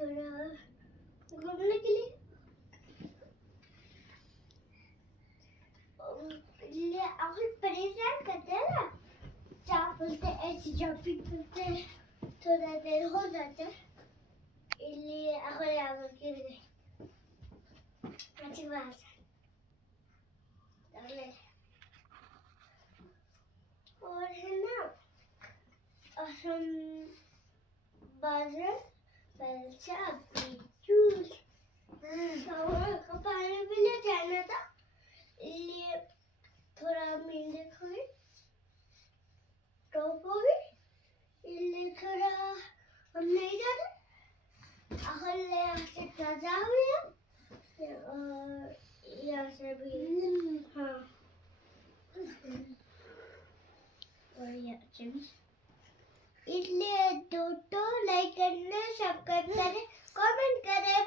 थोड़ा घूमने के लिए अगर परेशान करते हैं ना, क्या बोलते हैं, ऐसी जॉपिंग करते हैं, थोड़ा देर हो जाता है, इसलिए अगर आप गिर गए अच्छी बात है। और है ना, हम बाजार बलचा जूस को पानी पीने जाना था, इसलिए थोड़ा मील देखोगे टॉप हो गई, इसलिए थोड़ा हम नहीं जाते। अगर यहाँ से ताजा हुए और यहाँ से भी हाँ, और यहाँ से भी, इसलिए दोस्तों लाइक करना, सब्सक्राइब करें, कमेंट करें।